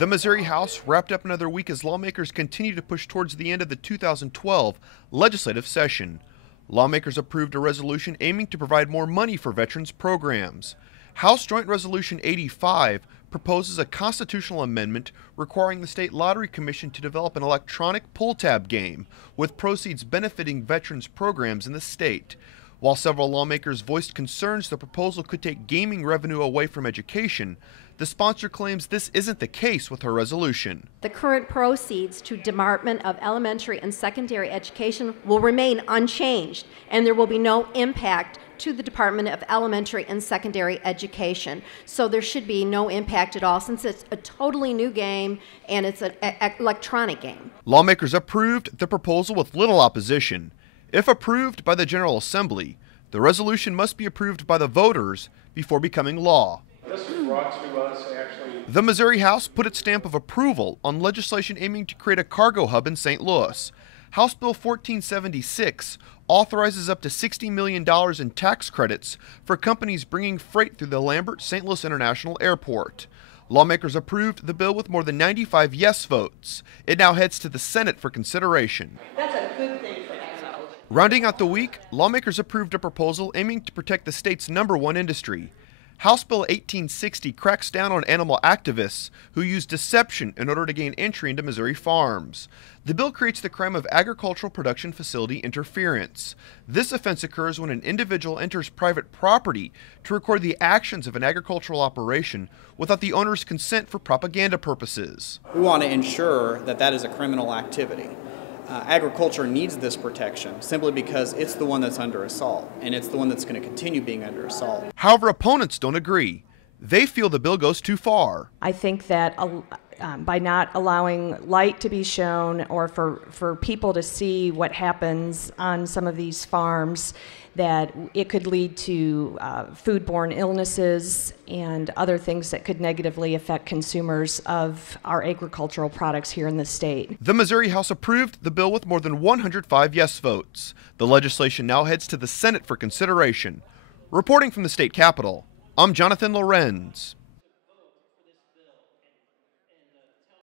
The Missouri House wrapped up another week as lawmakers continue to push towards the end of the 2012 legislative session. Lawmakers approved a resolution aiming to provide more money for veterans programs. House Joint Resolution 85 proposes a constitutional amendment requiring the State Lottery Commission to develop an electronic pull-tab game with proceeds benefiting veterans programs in the state. While several lawmakers voiced concerns the proposal could take gaming revenue away from education, the sponsor claims this isn't the case with her resolution. The current proceeds to Department of Elementary and Secondary Education will remain unchanged, and there will be no impact to the Department of Elementary and Secondary Education. So there should be no impact at all, since it's a totally new game and it's an electronic game. Lawmakers approved the proposal with little opposition. If approved by the General Assembly, the resolution must be approved by the voters before becoming law. This was brought to us actually. The Missouri House put its stamp of approval on legislation aiming to create a cargo hub in St. Louis. House Bill 1476 authorizes up to $60 million in tax credits for companies bringing freight through the Lambert-St. Louis International Airport. Lawmakers approved the bill with more than 95 yes votes. It now heads to the Senate for consideration. That's a good thing for agriculture. Rounding out the week, lawmakers approved a proposal aiming to protect the state's #1 industry. House Bill 1860 cracks down on animal activists who use deception in order to gain entry into Missouri farms. The bill creates the crime of agricultural production facility interference. This offense occurs when an individual enters private property to record the actions of an agricultural operation without the owner's consent for propaganda purposes. We want to ensure that that is a criminal activity. Agriculture needs this protection simply because it's the one that's under assault, and it's the one that's going to continue being under assault. However, opponents don't agree. They feel the bill goes too far. I think that by not allowing light to be shown, or for people to see what happens on some of these farms, that it could lead to foodborne illnesses and other things that could negatively affect consumers of our agricultural products here in the state. The Missouri House approved the bill with more than 105 yes votes. The legislation now heads to the Senate for consideration. Reporting from the state capitol, I'm Jonathan Lorenz.